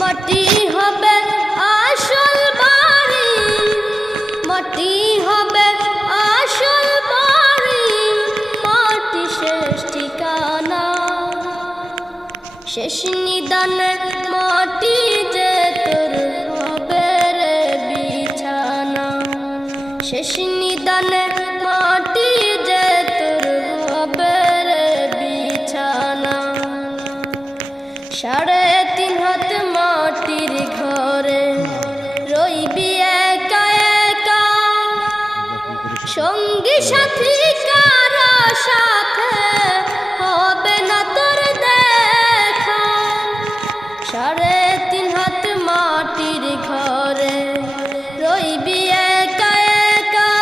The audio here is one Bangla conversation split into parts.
মাটি হবে আসল বাড়ি, মাটি হবে আসল বাড়ি, মাটি শেষ ঠিকানা, শেষ নিদানে মাটি যে তোর হবে রে বিছানা, শেষ নিদানে মাটি যে তোর হবে রে বিছানা। 3.5 হাত মাটির ঘরে রইবি একা একা, সঙ্গী সাথী কারো সাথে হবে না তোর দেখা। 3.5 হাত মাটির ঘরে রইবি একা একা,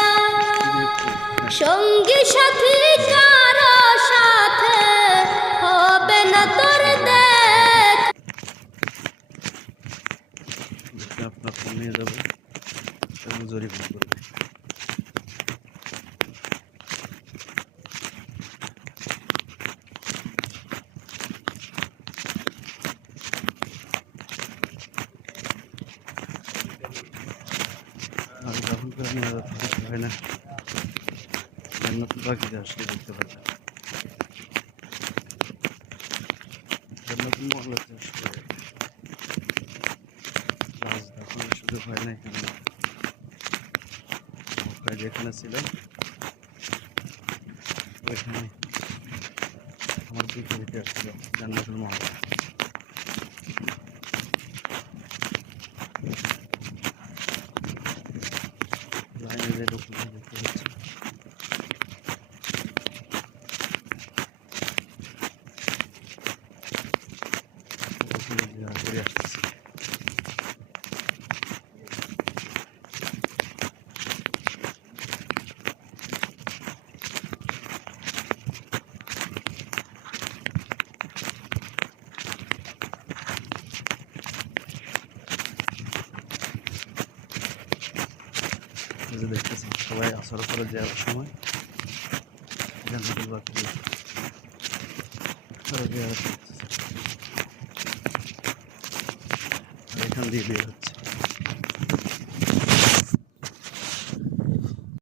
সঙ্গী সাথী কারো সাথে হবে না তোর দেখা। আপনার ফোন নিয়ে যাবো এবং জরিমানা করবে। আর যখন করে নিয়ে যেতে হয় না, নতুন পাখিতে আসলে দেখতে পাবে, নতুন মহল্লাতে আসলে দেখানোর সুযোগ হয় না। এখানে যেখানে ছিল ওইখানে আমার বিপরীতে আসছিল জান্নাতুল মহল্লা। লাইনে যে লোকগুলো দেখতে পাচ্ছি, ঘুরে আসতেছি। দেখতেছি সবাই আসর করে যাওয়ার সময় জান্নাতুল বাকি এখান দিয়ে বের হচ্ছে।